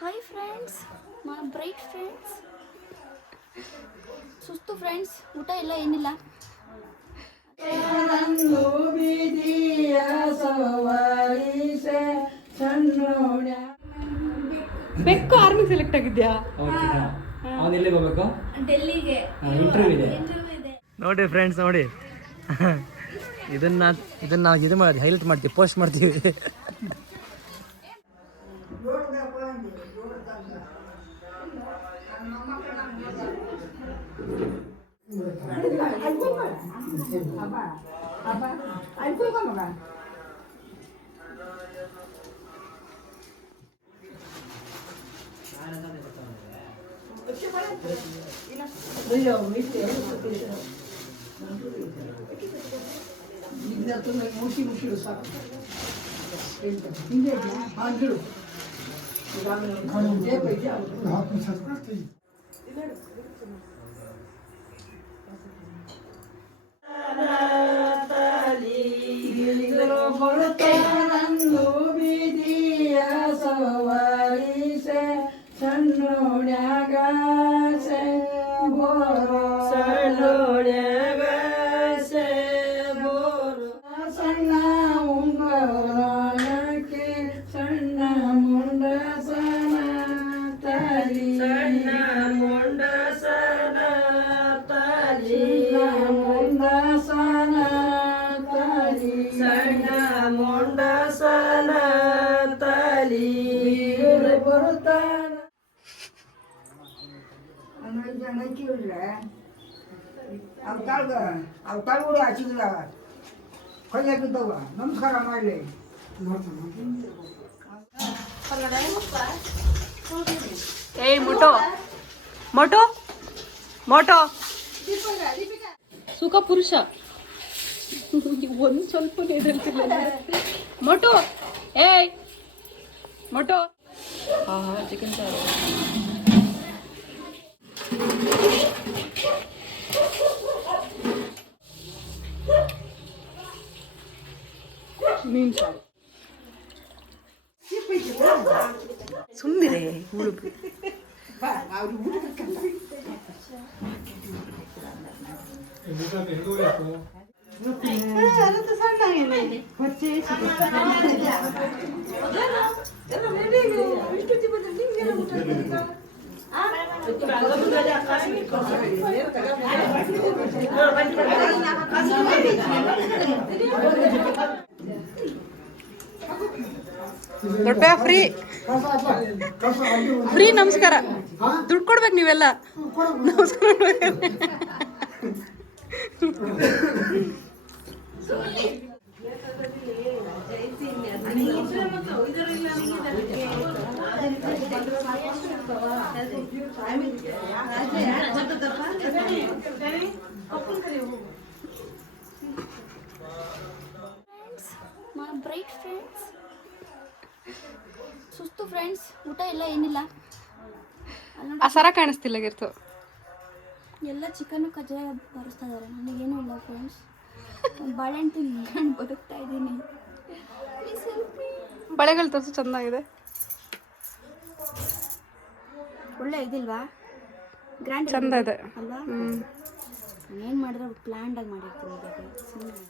Hi friends, ಮೈ bright friends. ಸುಸ್ತು friends, ಊಟ ಇಲ್ಲ ಏನಿಲ್ಲ. ಬೆಕ್ಕು ಆರ್ಮಿ ಸೆಲೆಕ್ಟ್ ಆಗಿದ್ಯಾ? ಅವನು ಎಲ್ಲಿಗೆ ಹೋಗ್ಬೇಕು? ಡೆಲ್ಲಿಗೆ ಇಂಟರ್ವ್ಯೂ ಇದೆ. ನೋಡಿ ಫ್ರೆಂಡ್ಸ್, ನೋಡಿ ಇದನ್ನ ನಾವು ಇದು ಮಾಡಿ ಹೈಲೈಟ್ ಮಾಡ್ತೀವಿ, ಪೋಸ್ಟ್ ಮಾಡ್ತೀವಿ. ಅವತಾಳು ಹಚ್ಚಿಲ್ಲ ಕೊಯ್ಯಾಕಿದ್ದವ ನಮಸ್ಕಾರ ಮಾಡಲಿ. ಏಯ್ ಮೋಟೋ ಮೋಟೋ ಮೋಟೋ ಸುಖ ಪುರುಷ ಒಂದು ಸ್ವಲ್ಪ ಮೋಟೋ. ಏಯ್ ಮೋಟೋ. ಚಿಕನ್ ಸಾರು. ಮೀನು ಸಾರು. ಸುಂದಿರೆ ಹುಡುಗ ದೊಡ್ಡ ಫ್ರೀ ಫ್ರೀ. ನಮಸ್ಕಾರ. ದುಡ್ಡು ಕೊಡ್ಬೇಕು ನೀವೆಲ್ಲ. ನಮಸ್ಕಾರ. ಮೈ ಬ್ರೈಟ್ ಫ್ರೆಂಡ್ಸ್. ಸುಸ್ತು ಫ್ರೆಂಡ್ಸ್, ಊಟ ಇಲ್ಲ ಏನಿಲ್ಲ. ಆ ಸರ ಕಾಣಿಸ್ತಿಲ್ಲ ಗಿರ್ತು. ಎಲ್ಲ ಚಿಕನ್ನು ಕಜ್ಜಾಯ ಬರೆಸ್ತಾ ಇದ್ದಾರೆ. ನನಗೇನೂ ಇಲ್ಲ ಫ್ರೆಂಡ್ಸ್. ಬಾಳೆಹಣ್ಣು ತಿನ್ಕೊಂಡು ಬದುಕ್ತಾ ಇದ್ದೀನಿ. ಬಳೆಗಳು ತೋರಿಸು, ಚೆನ್ನಾಗಿದೆ. ಒಳ್ಳೆ ಇದಿಲ್ವಾ? ಗ್ರ್ಯಾಂಡ್ ಚಂದ ಇದೆ ಅಲ್ವಾ? ಏನು ಮಾಡಿದ್ರೆ ಪ್ಲ್ಯಾಂಡಾಗಿ ಮಾಡಿರ್ತೀನಿ. ಸುಮ್ಮನೆ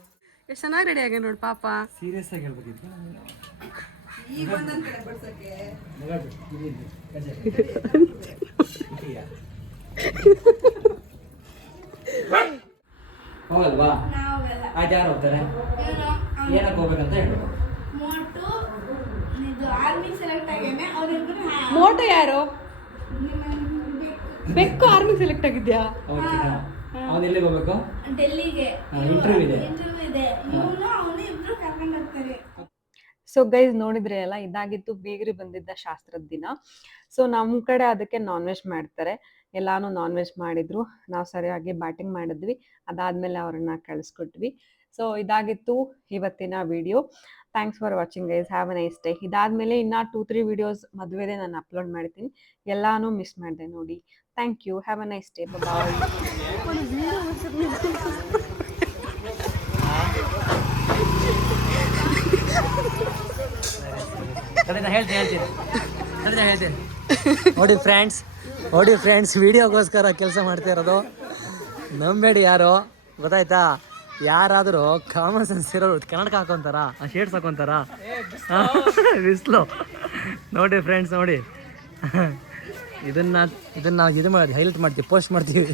ಎಷ್ಟು ಚೆನ್ನಾಗಿ ರೆಡಿ ಆಗಿ ನೋಡಿ ಪಾಪ. ಸೀರಿಯಸ್ ಆಗಿ ಹೇಳ್ಬೇಕಿತ್ತು. ಹೋಗಲ್ವಾ? ಆಯ್ತು, ಯಾರು ಹೋಗ್ತಾರೆ? ಏನಕ್ಕೆ ಹೋಗ್ಬೇಕಂತ ಹೇಳ್ಬೇಕು. ಮೋಟೋ ಯಾರು? ಬೆಕ್ಕು ಆರ್ಮಿ ಸೆಲೆಕ್ಟ್ ಆಗಿದ್ಯಾ? ಅವನು ಎಲ್ಲಿಗೆ ಹೋಗ್ಬೇಕು? ಡೆಲ್ಲಿಗೆ ಇಂಟರ್ವ್ಯೂ ಇದೆ. ಸೊ ಗೈಸ್, ನೋಡಿದ್ರೆ ಅಲ್ಲ, ಇದಾಗಿತ್ತು ಬೀಗರಿ ಬಂದಿದ್ದ ಶಾಸ್ತ್ರದ ದಿನ. ಸೊ ನಮ್ಮ ಕಡೆ ಅದಕ್ಕೆ ನಾನ್ ವೆಜ್ ಮಾಡ್ತಾರೆ. ಎಲ್ಲಾನು ನಾನ್ ವೆಜ್ ಮಾಡಿದ್ರು. ನಾವು ಸರಿಯಾಗಿ ಬ್ಯಾಟಿಂಗ್ ಮಾಡಿದ್ವಿ. ಅದಾದ್ಮೇಲೆ ಅವ್ರನ್ನ ಕಳಿಸ್ಕೊಟ್ವಿ. ಸೊ ಇದಾಗಿತ್ತು ಇವತ್ತಿನ video. Thanks for watching guys. Have a nice day. ಇದಾದ್ಮೇಲೆ ಇನ್ನ 2-3 ವಿಡಿಯೋಸ್ ಮದುವೆದೆ ನಾನು ಅಪ್ಲೋಡ್ ಮಾಡ್ತೀನಿ. ಎಲ್ಲಾನು ಮಿಸ್ ಮಾಡಿದೆ ನೋಡಿ. Thank you. Have a nice day. Bye. ಹೇಳ್ತೀನಿ ನೋಡಿ ಫ್ರೆಂಡ್ಸ್ ವಿಡಿಯೋಗೋಸ್ಕರ ಕೆಲಸ ಮಾಡ್ತಾ ಇರೋದು. ನಂಬೇಡಿ ಯಾರು, ಗೊತ್ತಾಯ್ತಾ? ಯಾರಾದರೂ ಕಾಮನ್ ಸೆನ್ಸ್ ಇರೋರು ಕನ್ನಡಕ ಹಾಕೊಂತಾರ, ಶೇಡ್ಸ್ ಹಾಕೊಂತಾರ, ಬಿಸ್ಲು. ನೋಡಿ ಫ್ರೆಂಡ್ಸ್ ನೋಡಿ, ಇದನ್ನ ಇದು ಮಾಡಿ ಹೈಲೈಟ್ ಮಾಡ್ತೀವಿ, ಪೋಸ್ಟ್ ಮಾಡ್ತೀವಿ.